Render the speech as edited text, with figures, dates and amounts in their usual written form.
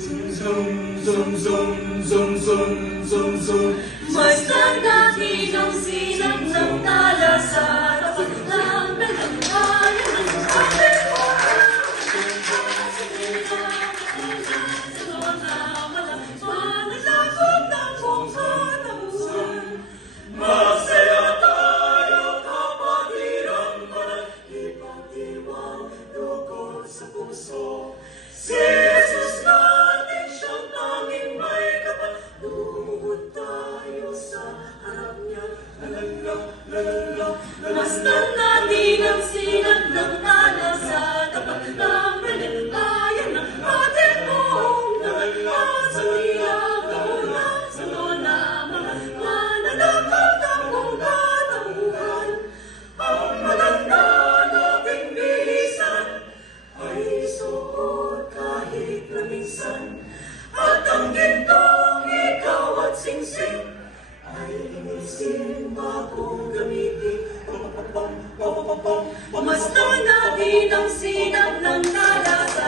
Zoom, zoom, zoom, zoom, zoom, zoom, zoom. Masdan natin ang sinag ng talasat, tapat lang ng kaya ng ating oras. Sa mga manalakot ng buong katawan. Masaya tayo kapag hirang man, ipagdiwang lugod sa puso. Si Jesus natin siyang tanging may kapal, lumuhod tayo sa harap niya. Lalala, lalala, masdan natin ang sinag ng talasat, tapat ng religbayan ng ating buong dalan. Sa tiyang kaunang sa mga mananakot ng buong katauhan. Ang maganda nating bihisan ay suot kahit na minsan, at ang gintong ikaw at singsing ay inisin bagong gamitin. Masdan natin ang sinag ng talasat.